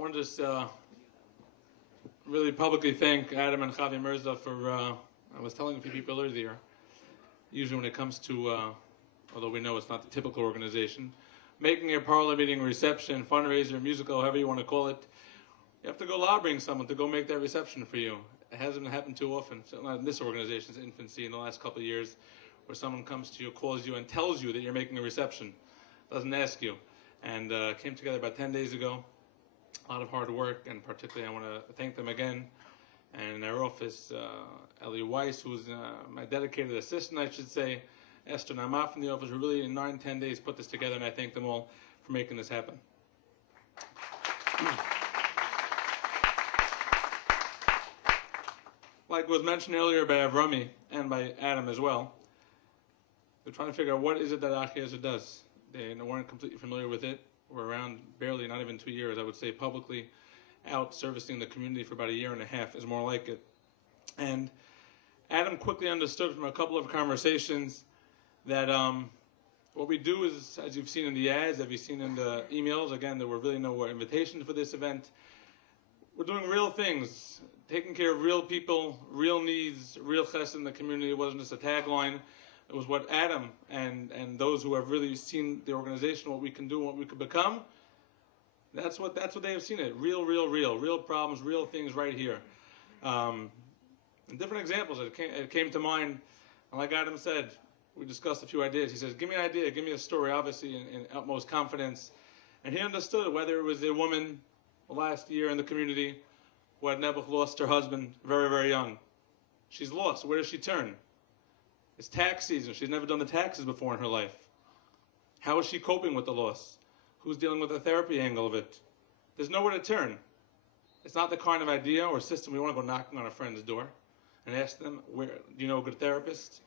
want to just really publicly thank Adam and Chavi Mirzoeff for, I was telling a few people earlier, usually when it comes to, although we know it's not the typical organization, making a parlor meeting, reception, fundraiser, musical, however you want to call it, you have to go lobbying someone to go make that reception for you. It hasn't happened too often, certainly not in this organization's infancy in the last couple of years, where someone comes to you, calls you, and tells you that you're making a reception, doesn't ask you. And came together about 10 days ago. A lot of hard work, and particularly I want to thank them again. And in our office, Ellie Weiss, who's my dedicated assistant, I should say, Esther Nama from the office, who really in 9-10 days put this together, and I thank them all for making this happen. Like was mentioned earlier by Avrami and by Adam as well, we're trying to figure out what is it that Achiezer does. They weren't completely familiar with it. We're around barely, not even 2 years, I would say, publicly out servicing the community for about a year and a half is more like it. And Adam quickly understood from a couple of conversations that what we do is, as you've seen in the ads, as you've seen in the emails, again, there were really no invitations for this event. We're doing real things, taking care of real people, real needs, real chesed in the community. It wasn't just a tagline. It was what Adam and those who have really seen the organization, what we can do, what we could become. That's what they have seen it. Real problems, real things right here. And different examples. It came to mind. And like Adam said, we discussed a few ideas. He says, "Give me an idea, give me a story." Obviously, in utmost confidence. And he understood it, whether it was a woman last year in the community who had never lost her husband very, very young. She's lost. Where does she turn? It's tax season. She's never done the taxes before in her life. How is she coping with the loss? Who's dealing with the therapy angle of it? There's nowhere to turn. It's not the kind of idea or system we want to go knocking on a friend's door and ask them, "Do you know a good therapist?"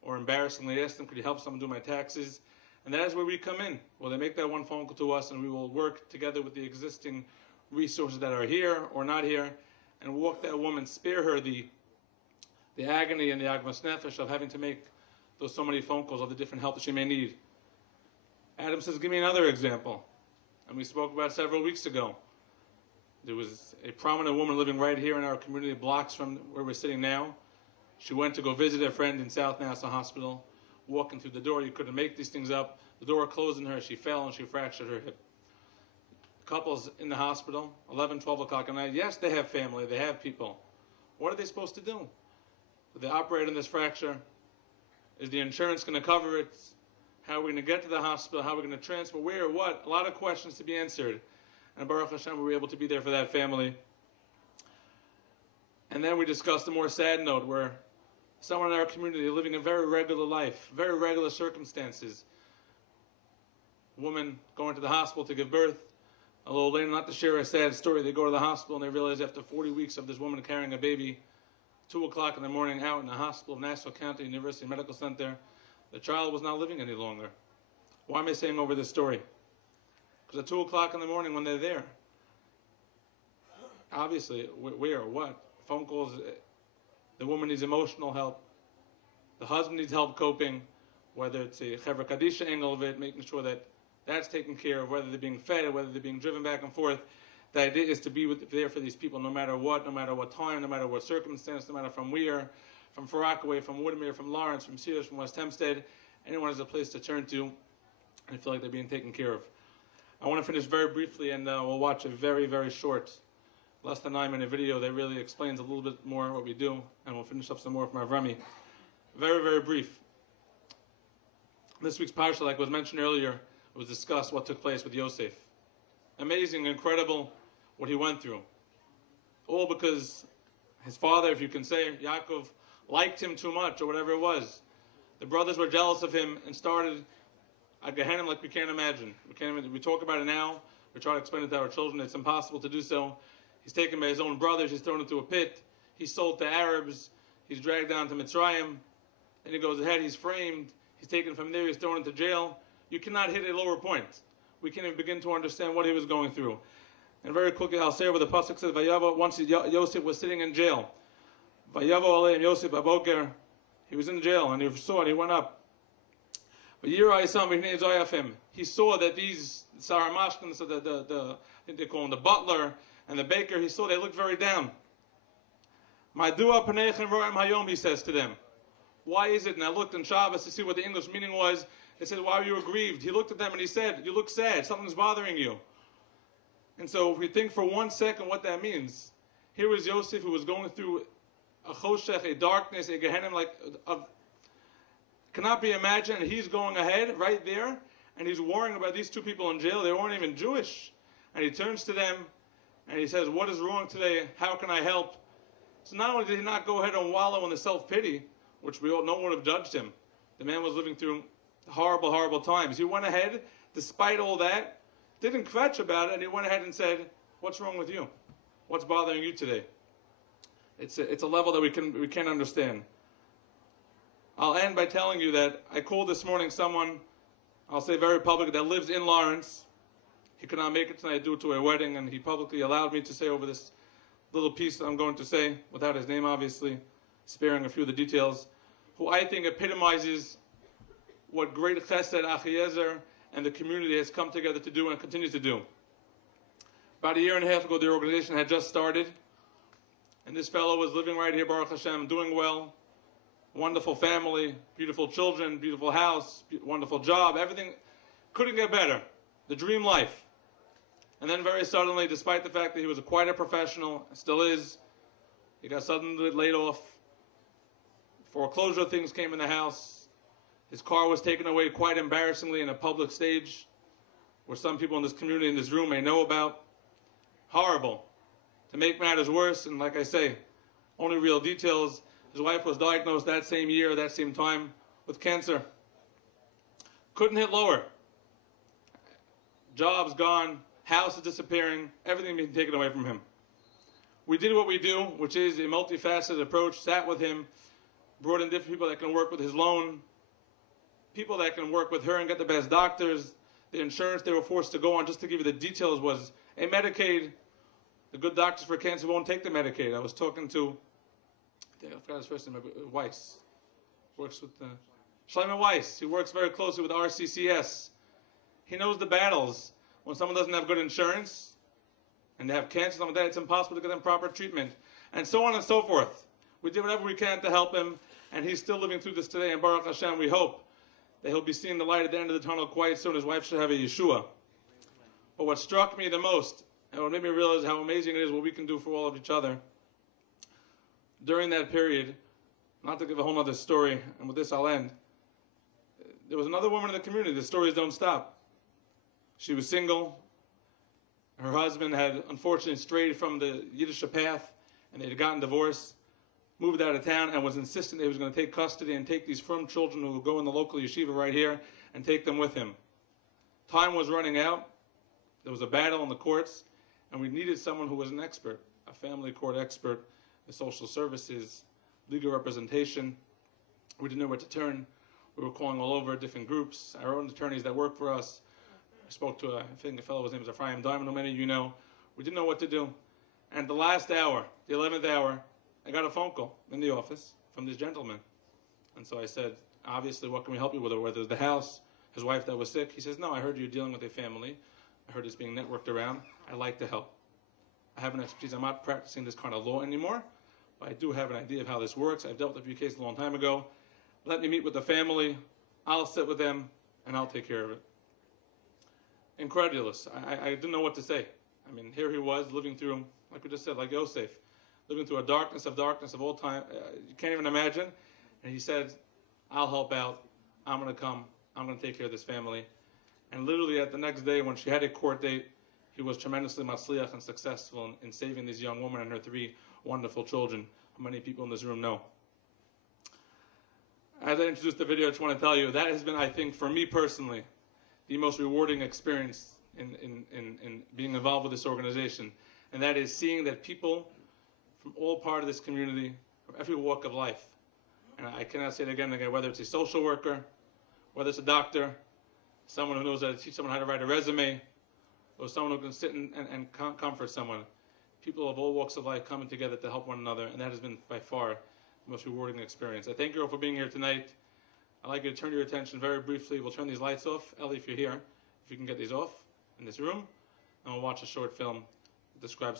Or embarrassingly ask them, "Could you help someone do my taxes?" And that is where we come in. Well, they make that one phone call to us, and we will work together with the existing resources that are here or not here and walk that woman, spare her the agony and the agmas nefesh of having to make those so many phone calls of the different help that she may need. Adam says, "Give me another example." And we spoke about several weeks ago. There was a prominent woman living right here in our community, blocks from where we're sitting now. She went to go visit a friend in South Nassau Hospital. Walking through the door, you couldn't make these things up. The door closed on her. She fell and she fractured her hip. Couples in the hospital, 11, 12 o'clock at night. Yes, they have family. They have people. What are they supposed to do? They operate on this fracture. Is the insurance going to cover it? How are we going to get to the hospital? How are we going to transfer? Where? What? A lot of questions to be answered. And Baruch Hashem, we were able to be there for that family. And then we discussed a more sad note where someone in our community living a very regular life, very regular circumstances. A woman going to the hospital to give birth. A little later, not to share a sad story, they go to the hospital and they realize after 40 weeks of this woman carrying a baby, 2 o'clock in the morning out in the hospital of Nassau County University Medical Center, the child was not living any longer. Why am I saying over this story? Because at 2 o'clock in the morning when they're there, obviously, where, what? Phone calls, the woman needs emotional help. The husband needs help coping, whether it's a Chevra Kadisha angle of it, making sure that that's taken care of, whether they're being fed, whether they're being driven back and forth. The idea is to be there for these people no matter what time, no matter what circumstance, no matter from where, from Far Rockaway, from Woodmere, from Lawrence, from Sears, from West Hempstead. Anyone has a place to turn to and feel like they're being taken care of. I want to finish very briefly, and we'll watch a very, very short, less than 9-minute video that really explains a little bit more what we do, and we'll finish up some more from Avrami. Very, very brief. This week's parsha, like was mentioned earlier, was discussed what took place with Yosef. Amazing, incredible, what he went through. All because his father, if you can say, Yaakov, liked him too much, or whatever it was. The brothers were jealous of him and started a Gehenna like we can't imagine. We talk about it now. We try to explain it to our children. It's impossible to do so. He's taken by his own brothers. He's thrown into a pit. He's sold to Arabs. He's dragged down to Mitzrayim. Then he goes ahead. He's framed. He's taken from there. He's thrown into jail. You cannot hit a lower point. We can't even begin to understand what he was going through. And very quickly, I'll say where the pasuk says, "Vayavo." Once Yosef was sitting in jail, "Vayavo aleim Yosef aboker." He was in jail, and he saw it. He went up. But Yirai Sam, he saw that these Saramashkin, so I think they call him the butler and the baker, he saw they looked very down. Madua Panechem Ro'em Hayom, he says to them. Why is it? And I looked in Shabbos to see what the English meaning was. They said, why are you aggrieved? He looked at them and he said, you look sad, something's bothering you. And so if we think for 1 second what that means, here was Yosef who was going through a choshech, a darkness, a gehenim, cannot be imagined. He's going ahead right there, and he's worrying about these two people in jail. They weren't even Jewish. And he turns to them, and he says, what is wrong today? How can I help? So not only did he not go ahead and wallow in the self-pity, which no one would have judged him. The man was living through horrible, horrible times. He went ahead, despite all that, didn't kvetch about it, and he went ahead and said, what's wrong with you? What's bothering you today? It's a level that we can't understand. I'll end by telling you that I called this morning someone, I'll say very public, that lives in Lawrence. He could not make it tonight due to a wedding, and he publicly allowed me to say over this little piece that I'm going to say, without his name obviously, sparing a few of the details, who I think epitomizes what great chesed Achiezer and the community has come together to do and continues to do. About a year and a half ago, the organization had just started, and this fellow was living right here, Baruch Hashem, doing well, wonderful family, beautiful children, beautiful house, wonderful job, everything couldn't get better, the dream life. And then very suddenly, despite the fact that he was quite a professional, still is, he got suddenly laid off. Foreclosure things came in the house. His car was taken away quite embarrassingly in a public stage, where some people in this community, in this room, may know about. Horrible. To make matters worse, and like I say, only real details, his wife was diagnosed that same year, that same time, with cancer. Couldn't hit lower. Jobs gone, house is disappearing, everything being taken away from him. We did what we do, which is a multifaceted approach, sat with him, brought in different people that can work with his loan, people that can work with her and get the best doctors. The insurance they were forced to go on, just to give you the details, was a Medicaid. The good doctors for cancer won't take the Medicaid. I was talking to, I forgot his first name, Weiss. Works with Shlomo Weiss. He works very closely with RCCS. He knows the battles. When someone doesn't have good insurance and they have cancer, something like that, it's impossible to get them proper treatment. And so on and so forth. We did whatever we can to help him, and he's still living through this today. And Baruch Hashem, we hope that he'll be seeing the light at the end of the tunnel quite soon. His wife should have a Yeshua. But what struck me the most, and what made me realize how amazing it is what we can do for all of each other, during that period, not to give a whole other story, and with this I'll end, there was another woman in the community. The stories don't stop. She was single. Her husband had unfortunately strayed from the Yiddish path, and they had gotten divorced, moved out of town, and was insistent that he was going to take custody and take these frum children who would go in the local yeshiva right here and take them with him. Time was running out. There was a battle in the courts, and we needed someone who was an expert, a family court expert, the social services, legal representation. We didn't know where to turn. We were calling all over different groups, our own attorneys that work for us. I spoke to, I think the fellow, his name is Ephraim Diamond, who many of you know. We didn't know what to do. And the last hour, the 11th hour, I got a phone call in the office from this gentleman. And so I said, obviously, what can we help you with? Whether it's the house, his wife that was sick. He says, no, I heard you're dealing with a family. I heard it's being networked around. I'd like to help. I have an expertise. I'm not practicing this kind of law anymore, but I do have an idea of how this works. I've dealt with a few cases a long time ago. Let me meet with the family. I'll sit with them, and I'll take care of it. Incredulous. I didn't know what to say. I mean, here he was living through, like we just said, like Yosef, living through a darkness of all time. You can't even imagine. And he said, I'll help out. I'm going to come. I'm going to take care of this family. And literally at the next day, when she had a court date, he was tremendously matzliach and successful in saving this young woman and her 3 wonderful children, who many people in this room know. As I introduced the video, I just want to tell you, that has been, I think, for me personally, the most rewarding experience in being involved with this organization. And that is seeing that people from all part of this community, from every walk of life, and I cannot say it again, whether it's a social worker, whether it's a doctor, someone who knows how to teach someone how to write a resume, or someone who can sit and comfort someone. People of all walks of life coming together to help one another, and that has been by far the most rewarding experience. I thank you all for being here tonight. I'd like you to turn your attention very briefly. We'll turn these lights off. Ellie, if you're here, if you can get these off in this room, and we'll watch a short film that describes